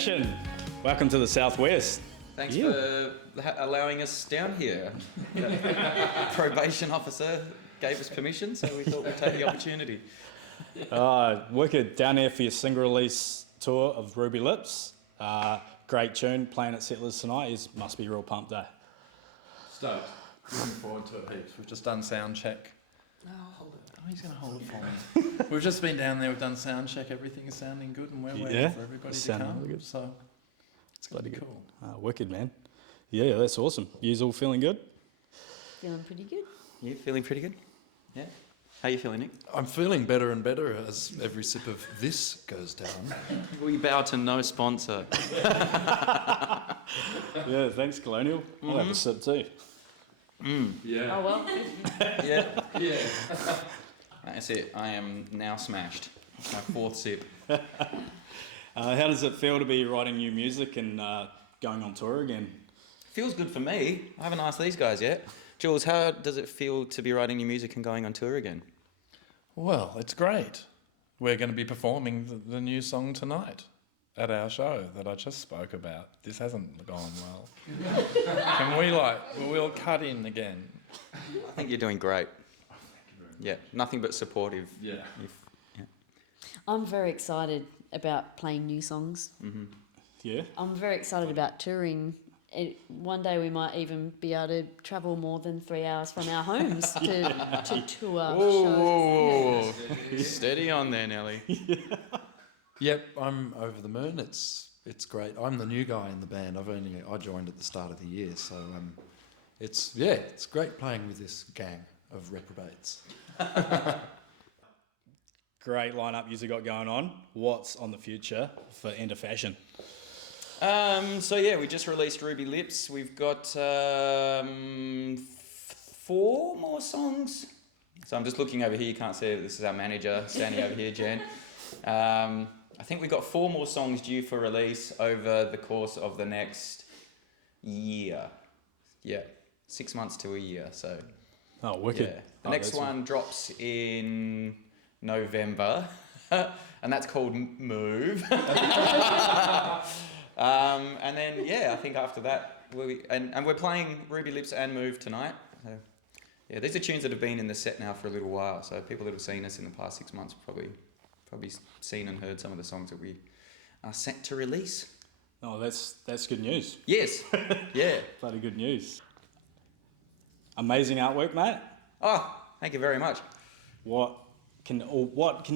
Fashion. Welcome to the Southwest. Thanks for allowing us down here. Probation officer gave us permission, so we thought we'd take the opportunity. Wicked. Down here for your single release tour of Ruby Lips. Great tune, playing at Settlers tonight. You must be real pumped, eh? Stoked. Looking forward to it heaps. We've just done sound check. No, hold it. Oh, he's going to hold it for me. We've just been down there, we've done sound check, everything is sounding good, and we're waiting for everybody to come. Really good. So it's going to be cool. Wicked, man. Yeah, that's awesome. Yous all feeling good? Feeling pretty good. You feeling pretty good? Yeah. How you feeling, Nick? I'm feeling better and better as every sip of this goes down. We bow to no sponsor. Yeah, thanks, Colonial. I'll have a sip too. Yeah. Oh well. Yeah. Yeah. That's it. I am now smashed. My fourth sip. How does it feel to be writing new music and going on tour again? Feels good for me. I haven't asked these guys yet. Jules, how does it feel to be writing new music and going on tour again? Well, it's great. We're going to be performing the new song tonight at our show that I just spoke about. This hasn't gone well. Can we'll cut in again? I think you're doing great. Yeah, nothing but supportive. Yeah. I'm very excited about playing new songs. Mm-hmm. Yeah? I'm very excited about touring. One day we might even be able to travel more than 3 hours from our homes to tour shows. Whoa. Steady on there, Nelly. Yep, I'm over the moon. It's great. I'm the new guy in the band. I joined at the start of the year, so it's great playing with this gang of reprobates. Great lineup you've got going on. What's on the future for Enter Fashion? We just released Ruby Lips. We've got 4 more songs. So I'm just looking over here. You can't see it. This is our manager standing over here, Jen. I think we've got 4 more songs due for release over the course of the next year. Yeah, 6 months to a year. So. Oh, wicked. Yeah. The next one drops in November, and that's called Move. And then, I think after that, we're playing Ruby Lips and Move tonight. So, yeah, these are tunes that have been in the set now for a little while, so people that have seen us in the past 6 months probably seen and heard some of the songs that we are set to release. Oh, that's good news. Yes, yeah. Bloody good news. Amazing artwork, mate. Oh, thank you very much. What can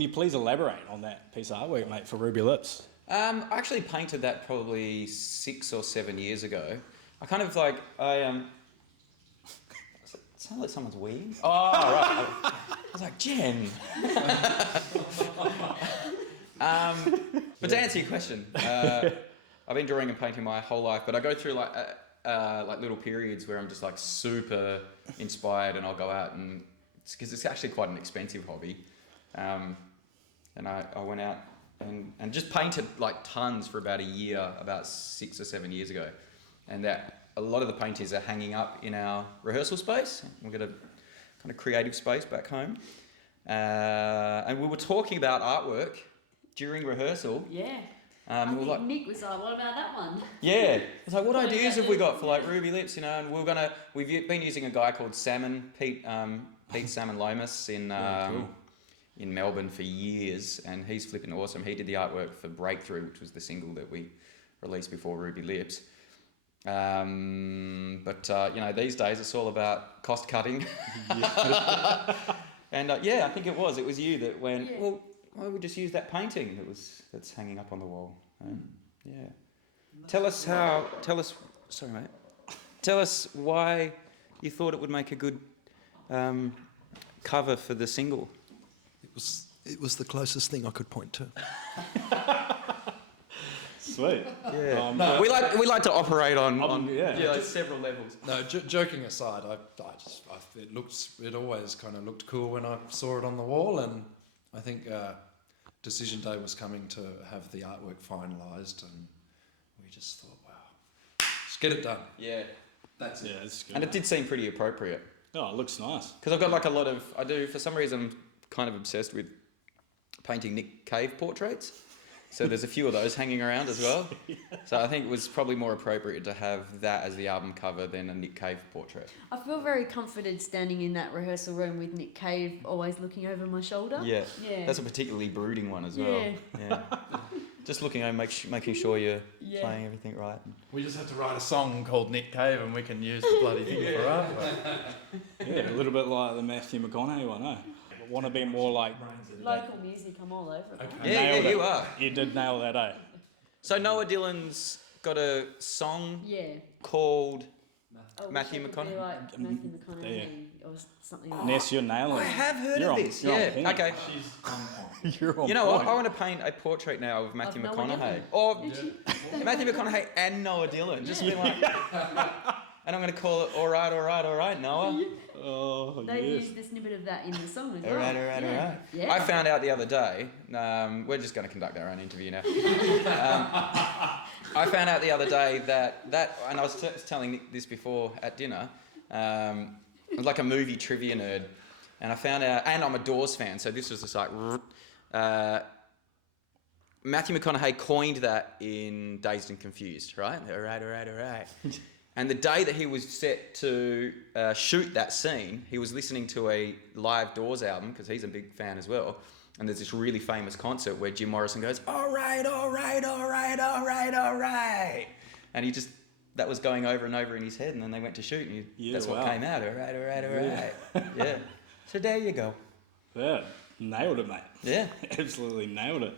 you please elaborate on that piece of artwork, mate, for Ruby Lips? I actually painted that probably 6 or 7 years ago. I kind of it sounded like someone's weeing. Oh, right. I was like, Jen. But to answer your question, I've been drawing and painting my whole life, but I go through like little periods where I'm just like super inspired, and I'll go out and because it's actually quite an expensive hobby, and I went out and just painted like tons for about a year, about 6 or 7 years ago, and that a lot of the paintings are hanging up in our rehearsal space. We've got a kind of creative space back home, and we were talking about artwork during rehearsal. Yeah. I think Nick was like, what about that one? Yeah. I was like, what ideas have we got for like Ruby Lips, and we've been using a guy called Pete Salmon Lomas in Melbourne for years, and he's flipping awesome. He did the artwork for Breakthrough, which was the single that we released before Ruby Lips. These days it's all about cost cutting. And I think it was you that went, well, why don't we just use that painting that's hanging up on the wall? Tell us why you thought it would make a good cover for the single. It was the closest thing I could point to. Sweet. Yeah. We like to operate on several levels. No, joking aside, it always kind of looked cool when I saw it on the wall, and I think decision day was coming to have the artwork finalised, and we just thought, wow, just get it done. Yeah. That's it. Yeah, it's good. And it did seem pretty appropriate. Oh, it looks nice. Because I've got for some reason, I'm kind of obsessed with painting Nick Cave portraits. So there's a few of those hanging around as well. So I think it was probably more appropriate to have that as the album cover than a Nick Cave portrait. I feel very comforted standing in that rehearsal room with Nick Cave always looking over my shoulder. Yeah. Yeah. That's a particularly brooding one as well. Yeah. Yeah. Just looking over, making sure you're Yeah. playing everything right. We just have to write a song called Nick Cave and we can use the bloody thing for artwork. Yeah, a little bit like the Matthew McConaughey one, eh? Want to be more like... Local music, I'm all over it. Okay. Yeah, Nailed it. you are. You did nail that, eh? So Noah Dylan's got a song Yeah. called I wish Matthew I could be McConaughey? like Matthew McConaughey or something like that. Ness, you're nailing I it. have heard You're of on- this. you're on Yeah. point. Okay. She's on point. You're on You know what? point. I want to paint a portrait now of Matthew Of Noah McConaughey. Dylan. Or Matthew McConaughey and Noah Dylan. Just be like, and I'm going to call it all right, Noah. Oh, They've yes. used a snippet of that in the song as All well. right. Yeah. Yeah. I found out the other day, we're just going to conduct our own interview now. I found out the other day that and I was telling Nick this before at dinner, I was like a movie trivia nerd, and I found out, and I'm a Doors fan, so this was just like, Matthew McConaughey coined that in Dazed and Confused, right? All right. And the day that he was set to shoot that scene, he was listening to a live Doors album, because he's a big fan as well. And there's this really famous concert where Jim Morrison goes, all right. And that was going over and over in his head, and then they went to shoot, and that's what wow. came out. All right. Yeah. So there you go. Yeah, nailed it, mate. Yeah. Absolutely nailed it.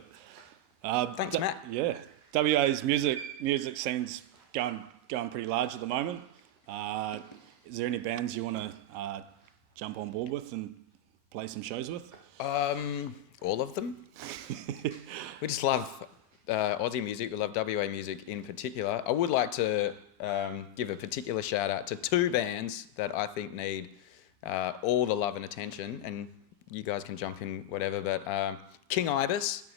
Thanks, Matt. Yeah, WA's music scene's going pretty large at the moment. Is there any bands you want to jump on board with and play some shows with? All of them. We just love Aussie music. We love WA music in particular. I would like to give a particular shout out to two bands that I think need all the love and attention, and you guys can jump in whatever, but King Ibis,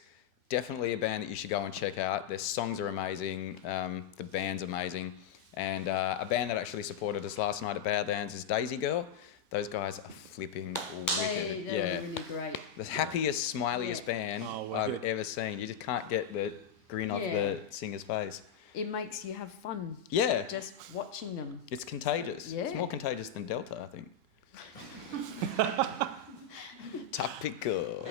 definitely a band that you should go and check out. Their songs are amazing, the band's amazing, and a band that actually supported us last night at Badlands is Daisy Girl. Those guys are flipping wicked. They're really great. The happiest, smiliest band I've wicked. ever seen. You just can't get the grin off the singer's face. It makes you have fun. Yeah. Just watching them. It's contagious. Yeah. It's more contagious than Delta, I think. Topical.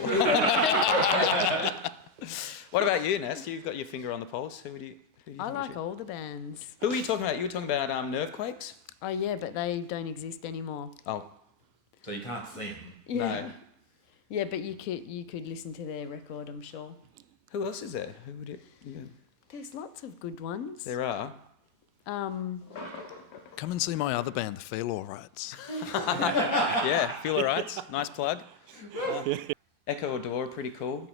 What about you, Ness? You've got your finger on the pulse. Who do you I think we like should- all the bands. Who were you talking about? You were talking about Nervequakes? Oh yeah, but they don't exist anymore. Oh, So you can't see them. Yeah. no. Yeah, but you could listen to their record, I'm sure. Who else is there? Who would it? Yeah. There's lots of good ones. There are. Come and see my other band, the Feel All Rights. Yeah, Feel Alrights. Nice plug. Echo Adore, pretty cool.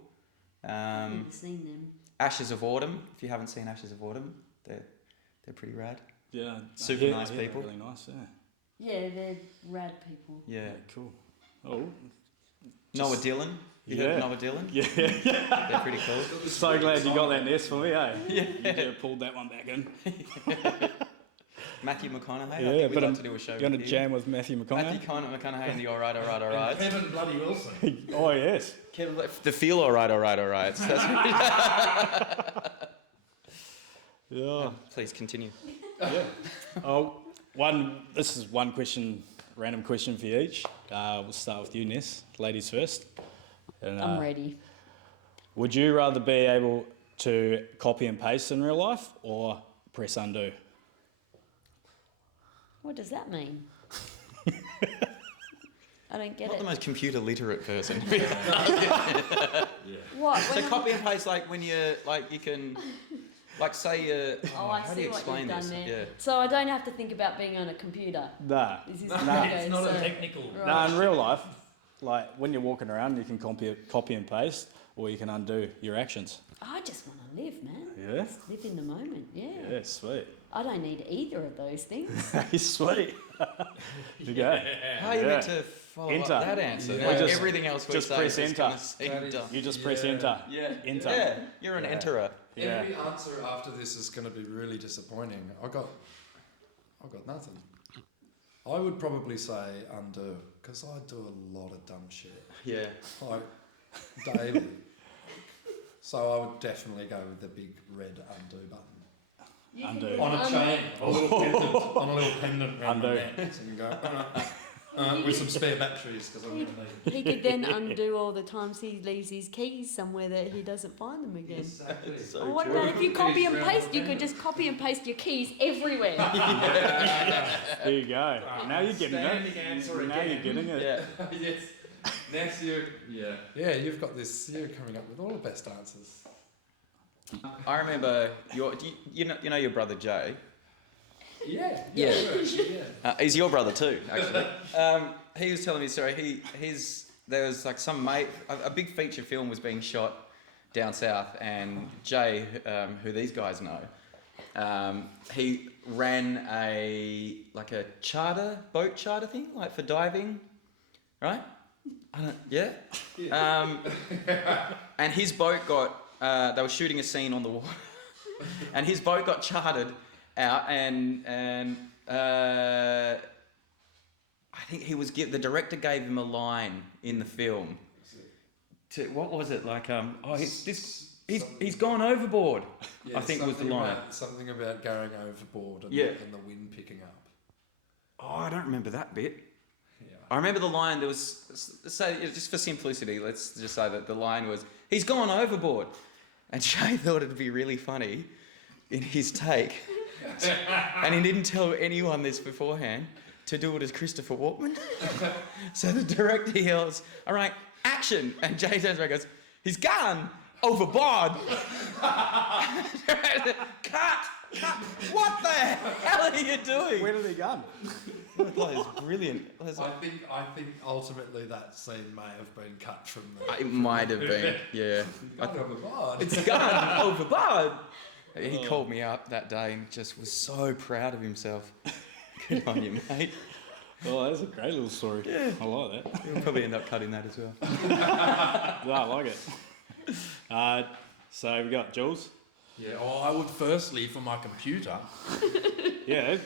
I've never seen them. Ashes of Autumn. If you haven't seen Ashes of Autumn, they're pretty rad. Yeah, Super nice people. Really nice, yeah. Yeah, they're rad people. Yeah. Yeah, cool. Oh, Noah Dylan. You heard of Noah Dylan? yeah. They're pretty cool. So glad you got that Ness for me, eh? Yeah. You pulled that one back in. Matthew McConaughey. I Yeah, think we'd but like to do a show You're going with to you. jam with Matthew McConaughey? Matthew McConaughey and the All Right. Kevin Bloody Wilson. Oh, yes. The Feel All Right. That's Yeah. Please continue. Oh, this is one question, random question for you each. We'll start with you, Ness. Ladies first. And, I'm ready. Would you rather be able to copy and paste in real life or press undo? What does that mean? I don't get Not it. the most computer literate person. What? So When copy and paste, like when you can, like say Oh, I how do see you what explain you've done this? there. Yeah. So I don't have to think about being on a computer. Nah. This is It's not a technical. Right. Nah, in real life, like when you're walking around, you can copy and paste or you can undo your actions. I just want to live, man. Yeah? Just live in the moment. Yeah. Yeah, sweet. I don't need either of those things. Sweet. You go. How are you Yeah. meant to follow Enter. up that answer? Yeah. Like Just- everything else we just say press is enter. gonna say enter. You just press enter. Yeah. Enter. Yeah. You're an enterer. Yeah. Every answer after this is going to be really disappointing. I got nothing. I would probably say undo, because I do a lot of dumb shit, Yeah. like daily. So I would definitely go with the big red undo button. Undo. On a chain, a little pendant, on a little pendant around Undo. my neck. So you can go, with some spare batteries, because I'm going to need it. He could then undo all the times he leaves his keys somewhere that he doesn't find them again. Exactly. Or what about if you copy and paste? You could just copy and paste your keys everywhere. There you go. Now you're getting Standing it. answer Now you're getting it. Yeah. Yes. Next year, yeah, you've got this year coming up with all the best answers. I remember you know your brother Jay. Yeah. He's your brother too, actually. He was telling me a story. There was like a big feature film was being shot down south, and Jay, who these guys know, he ran a boat charter thing, like for diving, right? And his boat got. They were shooting a scene on the water, and his boat got chartered out, and I think the director gave him a line in the film. What was it like? He's gone overboard. Yeah, I think was the line. Something about going overboard and, Yeah. and the wind picking up. Oh, I don't remember that bit. Yeah. I remember the line. There was just for simplicity. Let's just say that the line was, "He's gone overboard," and Jay thought it'd be really funny in his take, and he didn't tell anyone this beforehand, to do it as Christopher Waltman. So the director yells, "All right, action!" And Jay turns around and goes, "He's gone overboard." Cut! What the hell are you doing? Where did he go? That was brilliant. I think ultimately that scene may have been cut from the. It might have been, yeah. Overboard. It's gone overboard. He called me up that day and just was so proud of himself. Good on you, mate. Oh, that's a great little story. Yeah. I like that. We'll probably end up cutting that as well. Yeah, I like it. So we got Jules. Yeah, I would firstly, for my computer, Yeah.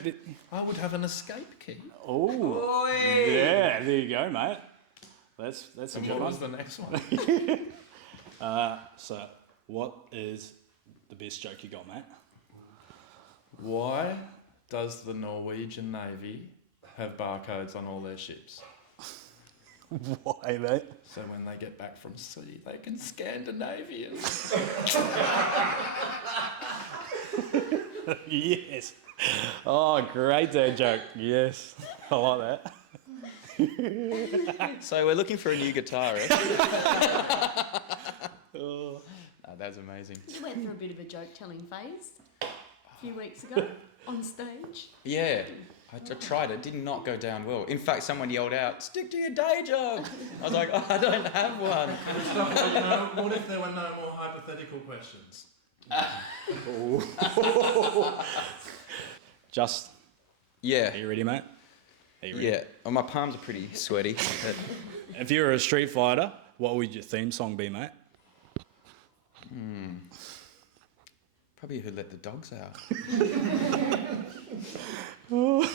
I would have an escape key. Oh. Yeah. There you go, mate. That's a And good what one. was the next one? So, what is the best joke you got, mate? Why does the Norwegian Navy have barcodes on all their ships? Why, mate? So when they get back from sea, they can Scandinavian. Yes. Oh, great dad joke. Yes. I like that. So we're looking for a new guitarist. Oh. No, that was amazing. You went through a bit of a joke-telling phase a few weeks ago on stage. Yeah, I tried it. Did not go down well. In fact, someone yelled out, "Stick to your day job." I was like, "Oh, I don't have one." What if there were no more hypothetical questions? Just, Yeah, are you ready, mate? Are you ready? yeah. Well, my palms are pretty sweaty. But If you were a Street Fighter, what would your theme song be, mate? probably Who Let the Dogs Out. Who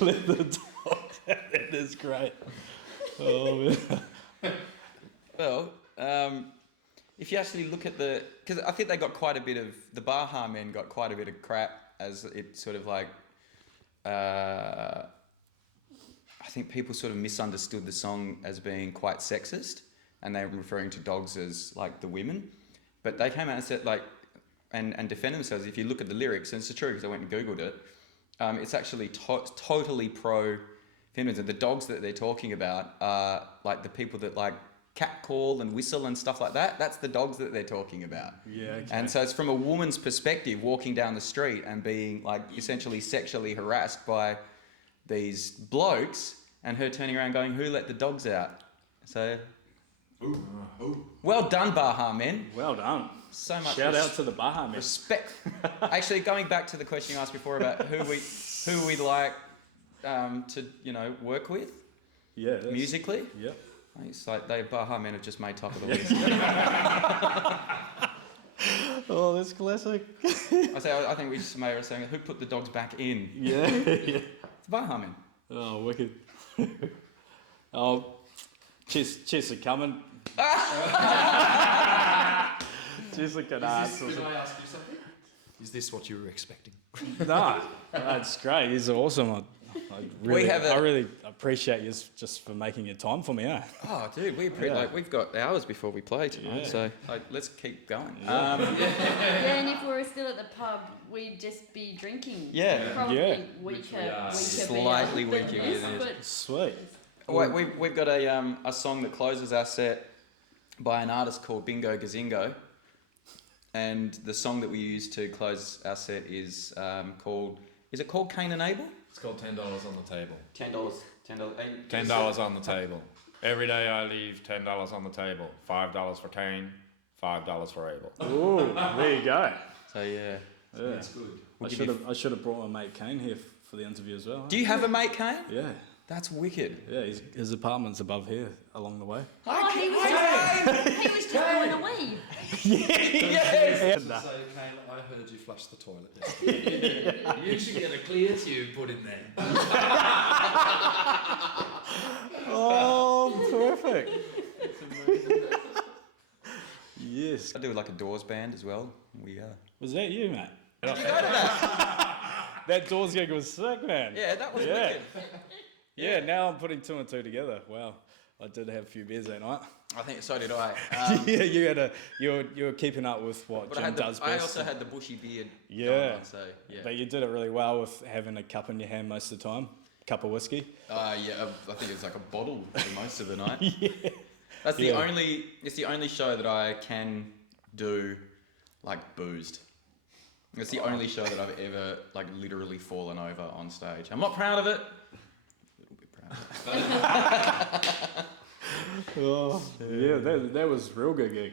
let the dog out? That is great. Oh, man. Well, if you actually look at because I think they got quite a bit of, the Baha Men got quite a bit of crap as it sort of like, I think people sort of misunderstood the song as being quite sexist, and they were referring to dogs as like the women. But they came out and said like, and defended themselves. If you look at the lyrics, and it's true because I went and Googled it, it's actually totally pro-feminism. The dogs that they're talking about are like the people that like catcall and whistle and stuff like that. That's the dogs that they're talking about. Yeah, okay. And so it's from a woman's perspective, walking down the street and being like essentially sexually harassed by these blokes, and her turning around going, "Who let the dogs out?" So, well done, Baha Men. Well done. So much Shout out to the Baha men. respect. Actually, going back to the question you asked before about who we like to work with Yeah. that's- musically, Yep. it's like Baha Men have just made top of the list. Oh, that's classic. I think we just may have saying, who put the dogs back in? Yeah. Yeah. It's Baha Men. Oh, wicked. Oh, cheers for coming. Jessica Arts. Can I ask you something? Is this what you were expecting? No, that's great. He's awesome. I really appreciate you just for making your time for me. Eh? Oh, dude, we've got hours before we play tonight, so let's keep going. Yeah, and if we were still at the pub, we'd just be drinking. Yeah. Probably weaker Slightly beer weaker than beer this, than this. but Sweet. Wait, we've got a song that closes our set by an artist called Bingo Gazingo, and the song that we use to close our set is called Cain and Abel? It's called $10 on the table. $10. $10 on the table. Every day I leave $10 on the table. $5 for Cain, $5 for Abel. Ooh, there you go. So yeah. That's good. I should have brought my mate Kane here for the interview as well. Do you have a mate, Cain? Yeah. That's wicked. Yeah, his apartment's above here along the way. oh, he was just going away. Yes. So, Kane, I heard you flush the toilet yesterday. You should get a clear tube put in there. Oh, perfect. Yes. I do like a Doors band as well. Was that you, mate? Did you go to that? That Doors gig was sick, man. Yeah, that was wicked. Yeah, now I'm putting 2 and 2 together. Wow. I did have a few beers that night. I think so did I. Yeah, you were keeping up with what But Jim does best. I also had the bushy beard. Yeah. Going on, so yeah. But you did it really well with having a cup in your hand most of the time. Cup of whiskey. Yeah, I think it was like a bottle for most of the night. Yeah. It's the only show that I can do like boozed. It's the only show that I've ever like literally fallen over on stage. I'm not proud of it. A little bit proud of it. Oh, yeah, that was a real good gig.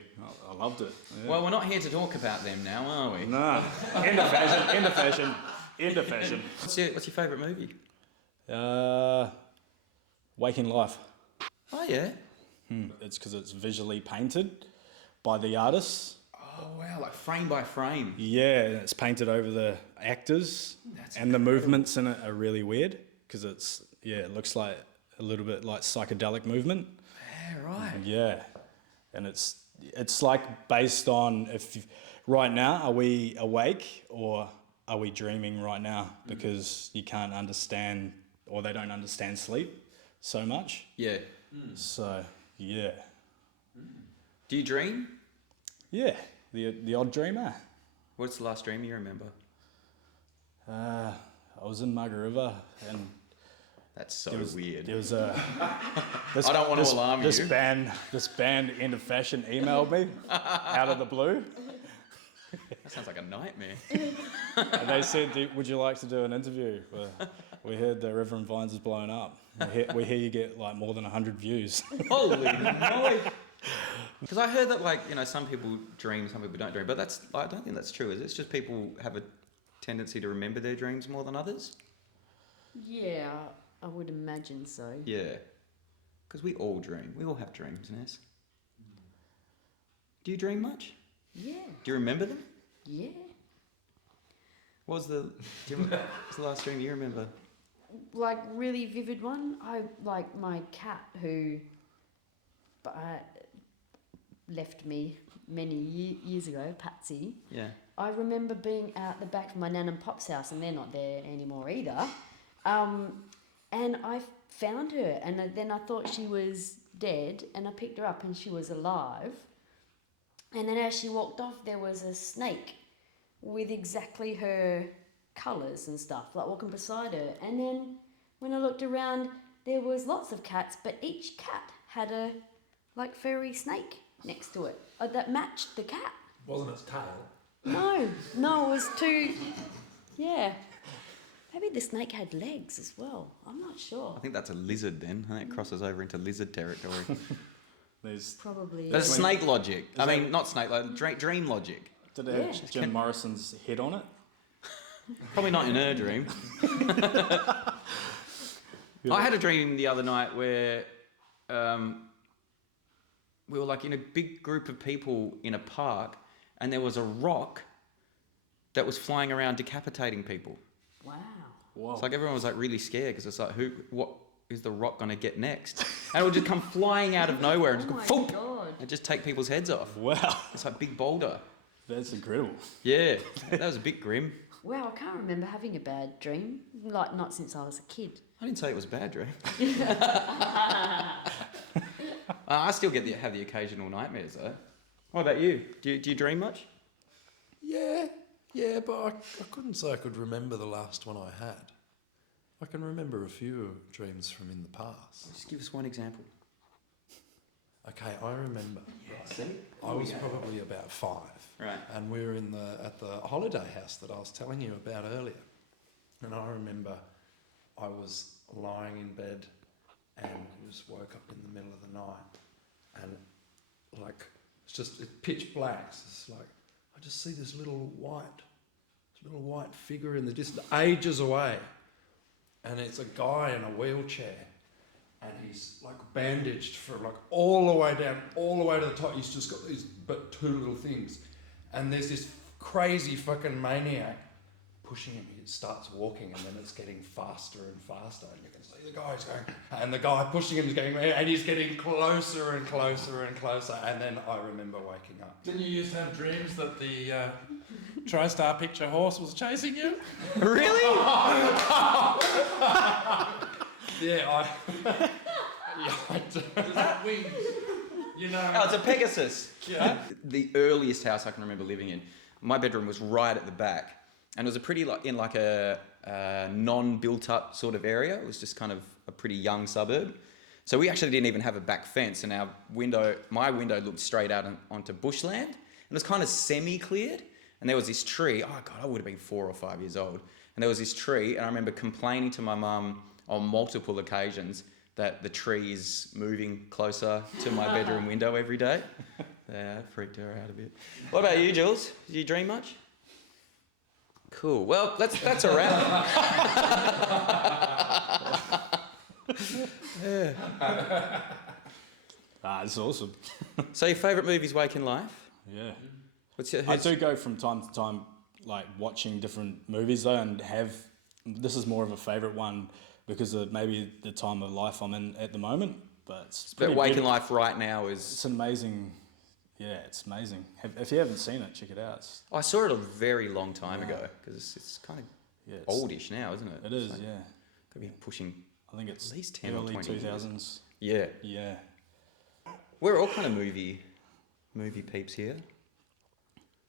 I loved it. Yeah. Well, we're not here to talk about them now, are we? Nah. End of fashion. What's your favourite movie? Waking Life. Oh yeah. It's because it's visually painted by the artists. Oh wow, like frame by frame. Yeah, and it's painted over the actors, the movements in it are really weird because it looks like a little bit like psychedelic movement. Yeah, right. Yeah, and it's like based on right now, are we awake or are we dreaming right now? Because you can't understand, or they don't understand sleep so much. Yeah. So yeah. Do you dream? Yeah, the odd dreamer. What's the last dream you remember? I was in Margaret River and That's so weird. there was a. I don't want to alarm you. This band, End of Fashion, emailed me out of the blue. That sounds like a nightmare. And they said, would you like to do an interview? We heard the River and Vines is blown up. We hear you get like more than 100 views. Holy moly! Because I heard that some people dream, some people don't dream, but I don't think that's true. Is it? It's just people have a tendency to remember their dreams more than others? Yeah, I would imagine so. Yeah. Because we all dream. We all have dreams, Ness. Do you dream much? Yeah. Do you remember them? Yeah. What's the last dream you remember? Like really vivid one. I like my cat who left me many years ago, Patsy. Yeah. I remember being out the back of my nan and pop's house, and they're not there anymore either. And I found her, and then I thought she was dead, and I picked her up, and she was alive. And then as she walked off, there was a snake with exactly her colours and stuff, like walking beside her. And then when I looked around, there was lots of cats, but each cat had a furry snake next to it that matched the cat. Wasn't its tail? No, it was two. Yeah. Maybe the snake had legs as well. I'm not sure. I think that's a lizard then. I think it crosses over into lizard territory. Probably. That's snake logic. Not snake, dream logic. Did it have Jim Morrison's head on it? Probably not in her dream. I had a dream the other night where we were in a big group of people in a park, and there was a rock that was flying around decapitating people. Wow. Whoa. It's everyone was really scared because it's what is the rock going to get next? And it would just come flying out of nowhere and just go, my Foop! God. And just take people's heads off. Wow. It's like big boulder. That's incredible. Yeah, that was a bit grim. Wow, I can't remember having a bad dream. Like, not since I was a kid. I didn't say it was a bad dream. I still have the occasional nightmares though. What about you? Do you dream much? Yeah, but I couldn't say I could remember the last one I had. I can remember a few dreams from in the past. Just give us one example. Okay, I remember. See? I was probably about 5. Right. And we were at the holiday house that I was telling you about earlier. And I remember I was lying in bed and just woke up in the middle of the night. And like, it's pitch black. So it's like, I just see this little white figure in the distance, ages away. And it's a guy in a wheelchair. And he's like bandaged for like all the way down, all the way to the top. He's just got these but 2 little things. And there's this crazy fucking maniac pushing him. He starts walking and then it's getting faster and faster. And you can see the guy's going, and the guy pushing him is getting, and he's getting closer and closer and closer. And then I remember waking up. Didn't you used to have dreams that the TriStar picture horse was chasing you? Really? Yeah, I do. Does that wings? You know. Oh, it's a Pegasus. Yeah. The earliest house I can remember living in, my bedroom was right at the back, and it was a pretty non-built-up sort of area. It was just kind of a pretty young suburb. So we actually didn't even have a back fence, and my window looked straight out onto bushland, and it was kind of semi-cleared. And there was this tree. Oh God, I would have been 4 or 5 years old. And there was this tree, and I remember complaining to my mum on multiple occasions that the tree is moving closer to my bedroom window every day. Yeah, that freaked her out a bit. What about you, Jules? Do you dream much? Cool. Well, that's a wrap. It's awesome. So your favourite movie's Waking Life? Yeah. I I do go from time to time, like watching different movies though, and this is more of a favourite one because of maybe the time of life I'm in at the moment. But Waking Life right now is... It's amazing. Yeah, it's amazing. If you haven't seen it, check it out. I saw it a very long time ago because it's kind of oldish now, isn't it? It is, like, yeah. Could be pushing. I think it's at least 10 early or 20 2000s. years. Yeah. Yeah. We're all kind of movie peeps here.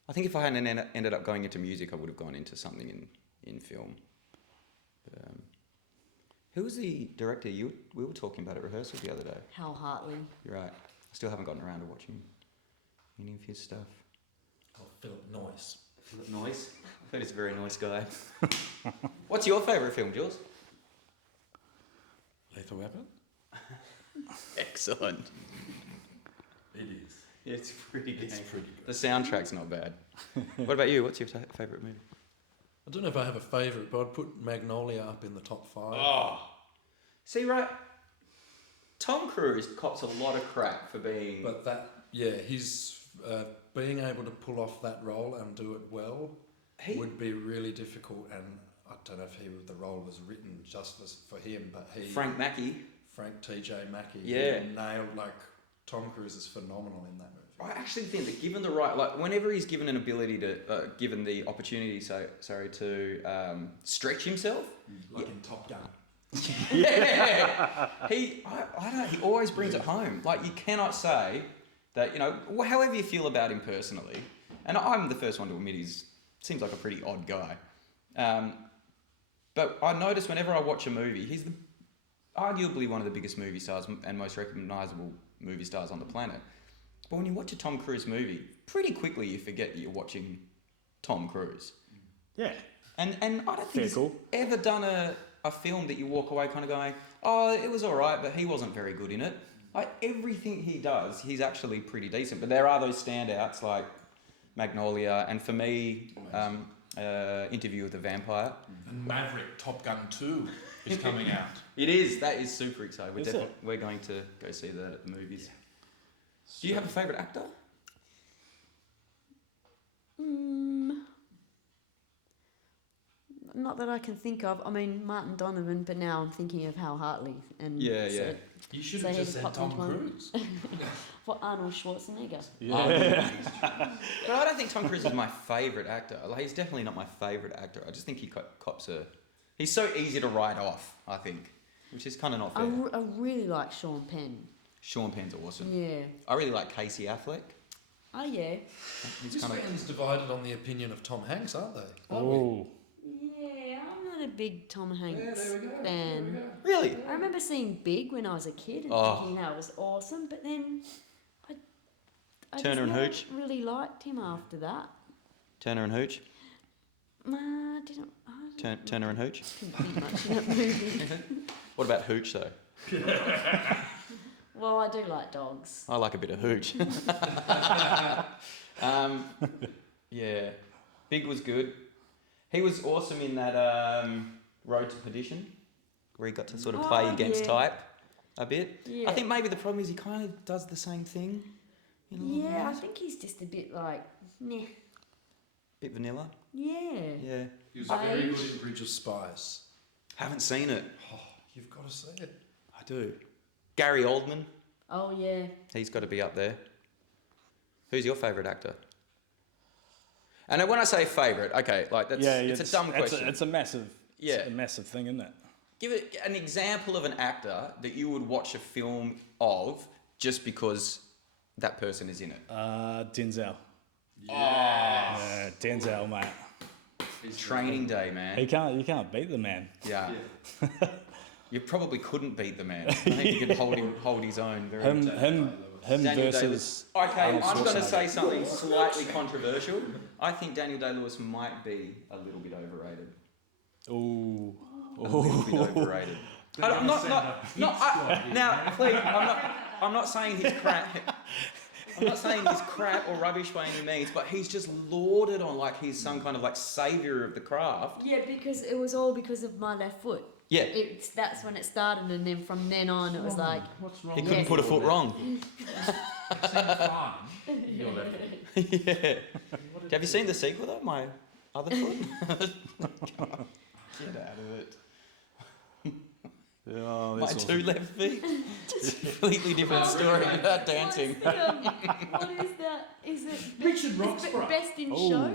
I think if I hadn't ended up going into music, I would have gone into something in film. But, who was the director we were talking about at rehearsal the other day? Hal Hartley. You're right. I still haven't gotten around to watching any of his stuff. Oh, Philip Noyce. Philip Noyce? I think he's a very nice guy. What's your favourite film, Jules? Lethal Weapon? Excellent. It is. It's pretty good. It's pretty good. The soundtrack's not bad. What about you? What's your favourite movie? I don't know if I have a favourite, but I'd put Magnolia up in the top 5. Oh. See, right? Tom Cruise cops a lot of crap for being... But he's being able to pull off that role and do it well would be really difficult. And I don't know if the role was written just for him, but Frank T.J. Mackey, yeah, nailed, like, Tom Cruise is phenomenal in that movie. I actually think that given the right, like, whenever he's given an ability to, given the opportunity, to stretch himself, like in Top Gun. Yeah, I don't know. He always brings it home. Like, you cannot say that, however you feel about him personally, and I'm the first one to admit seems like a pretty odd guy. But I notice whenever I watch a movie, he's arguably one of the biggest movie stars and most recognisable movie stars on the planet. But when you watch a Tom Cruise movie, pretty quickly you forget that you're watching Tom Cruise. Yeah. And I don't think he's cool. ever done a film that you walk away kind of going, oh, it was all right, but he wasn't very good in it. Like, everything he does, he's actually pretty decent. But there are those standouts like Magnolia, and for me, Interview with the Vampire. And Maverick Top Gun 2 is coming out. It is. That is super exciting. Is it? We're going to go see that at the movies. Yeah. Do you have a favourite actor? not that I can think of. I mean, Martin Donovan, but now I'm thinking of Hal Hartley. And Yeah, so, yeah. You should So have he just just said popped Tom into one. Cruise. For Arnold Schwarzenegger. Yeah. But I don't think Tom Cruise is my favourite actor. Like, he's definitely not my favourite actor. I just think he cops a... He's so easy to write off, I think, which is kind of not fair. I really like Sean Penn. Sean Penn's awesome. Yeah. I really like Casey Affleck. Oh, yeah. He's This kind of... band's divided on the opinion of Tom Hanks, aren't they? Oh. Yeah, I'm not a big Tom Yeah, Hanks there we go. fan. Really? I remember seeing Big when I was a kid and Oh. thinking that was awesome, but then I Turner and just never Hooch? really liked him after that. Turner and Hooch? I didn't Turner and Hooch? think much of that movie. What about Hooch, though? Well, I do like dogs. I like a bit of Hooch. Yeah. Big was good. He was awesome in that Road to Perdition, where he got to sort of play against yeah. type a bit. Yeah. I think maybe the problem is he kind of does the same thing. In a lot of Yeah, I ways. think he's just a bit like, meh. Bit vanilla. Yeah. Yeah. He was very Beige. good in Bridge of Spies. Haven't seen it. Oh, you've got to see it. I do. Gary Oldman. Oh, yeah. He's got to be up there. Who's your favourite actor? And when I say favourite, okay, like that's it's a dumb question. It's a massive, Yeah. it's a massive thing, isn't it? Give it an example of an actor that you would watch a film of just because that person is in it. Denzel. Oh, Yeah, Denzel, mate. Training Day, man. You can't beat the man. Yeah. You probably couldn't beat the man. I think you could hold his own very Him Daniel versus. Day-Lewis. Okay, Arnold I'm going to Schwarzenegger. say something slightly controversial. I think Daniel Day-Lewis might be a little bit overrated. Ooh. A little bit overrated. Now, please, I'm not saying he's crap. I'm not saying he's crap or rubbish by any means, but he's just lauded on like he's some kind of like saviour of the craft. Yeah, because it was all because of my left foot. Yeah, That's when it started, and then from then on, it was like, What's wrong? he with couldn't Yes. put a foot wrong. It seemed fine. Your left foot. Yeah. Have you seen the sequel though? My other foot? Get out of it. Oh, My that's two left feet. Completely different story without dancing. what is that? Is it Richard Roxburgh. Best in Oh. Show?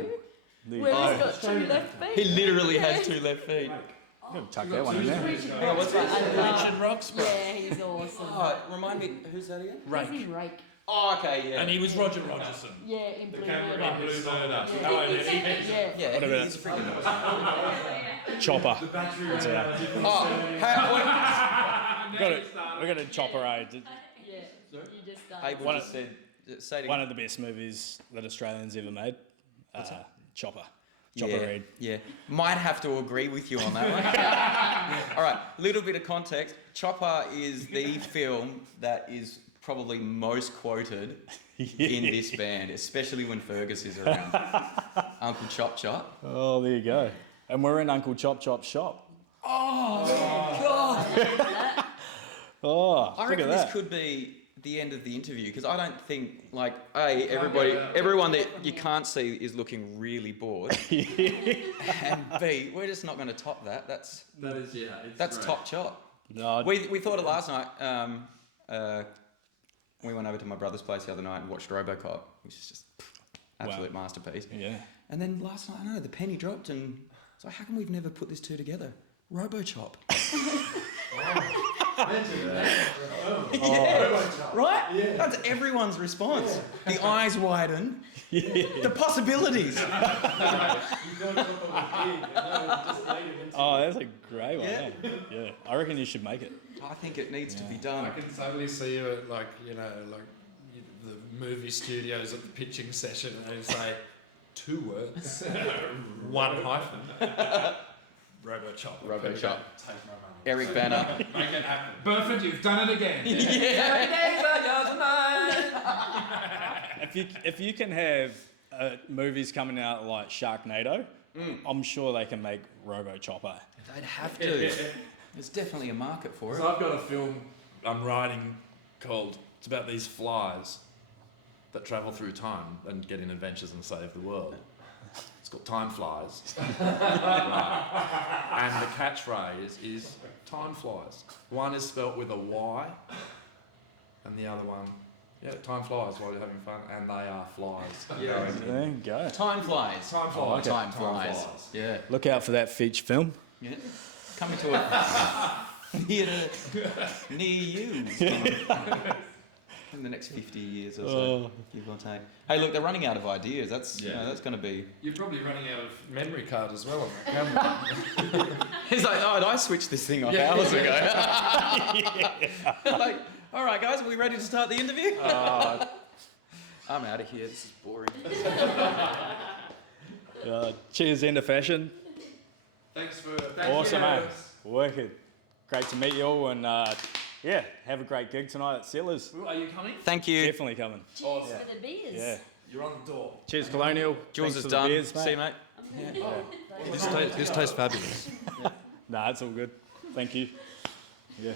The, Where Oh. he's got two left feet? He literally has two left feet. gotta chuck that one in there. Richard Oh, what's that? Roxburgh, I love- Richard Roxburgh. Yeah, he's awesome. Oh, remind me, who's that again? Rake. He's in Rake. Oh, okay, yeah. And he was Roger Rogerson. Yeah, in Blue Cameron Murder. in Blue Murder. Yeah. Oh, and he- Yeah. Yeah, What about he's freaking Chopper. That's Oh, hey, We got a Chopper. Yeah. You just hey, One what of- just said, say it One again. of the best movies that Australians ever made. Chopper. Yeah, Chopper Reed. yeah. Might have to agree with you on that one. All right, little bit of context. Chopper is the film that is probably most quoted in this band, especially when Fergus is around. Uncle Chop Chop. Oh, there you go. And we're in Uncle Chop Chop's shop. God! Oh, I look reckon at this that. could be the end of the interview because I don't think like everyone that you can't see is looking really bored, and B, we're just not going to top that. That's it's top chop. No, We thought it last night. We went over to my brother's place the other night and watched RoboCop, which is just absolute masterpiece. yeah. And then last night, I don't know, the penny dropped, and it's like, how come we've never put this two together? RoboChop. Yeah, right? Yeah. That's everyone's response. The eyes widen. The possibilities. Oh, that's a great one. Yeah. Yeah. Yeah. I reckon you should make it. I think it needs to be I done. can totally see you at the movie studios at the pitching session and you say 2 words, 1 hyphen. RoboChop. RoboChop. Take my money. Eric Banner. Make it happen. Burford, you've done it again. If you can have movies coming out like Sharknado, I'm sure they can make Robo Chopper. They'd have to. There's definitely a market for it. So I've got a film I'm writing called, it's about these flies that travel through time and get in adventures and save the world. It's called Time Flies. Right. And the catchphrase is Time Flies. One is spelt with a Y, and the other one, time flies while you're having fun, and they are flies. Yeah. There you go. Time flies. Time I flies. like it. Time flies. Yeah. Look out for that feature film. Yeah. Coming to a theatre near you. In the next 50 years or so, give or take. Hey, look, they're running out of ideas. That's that's going to be. You're probably running out of memory card as well on that camera. He's like, oh, I switched this thing off hours ago. Like, all right, guys, are we ready to start the interview? I'm out of here. This is boring. Cheers into fashion. Thanks for Awesome, mate. Wicked. Great to meet you all, and have a great gig tonight at Settlers. Are you coming? Thank you. Definitely coming. Cheers for the beers. Yeah. You're on the door. Cheers, Colonial. Jules Thanks is for done. The beers, mate. See you, mate. This tastes fabulous. Nah, it's all good. Thank you. Yeah.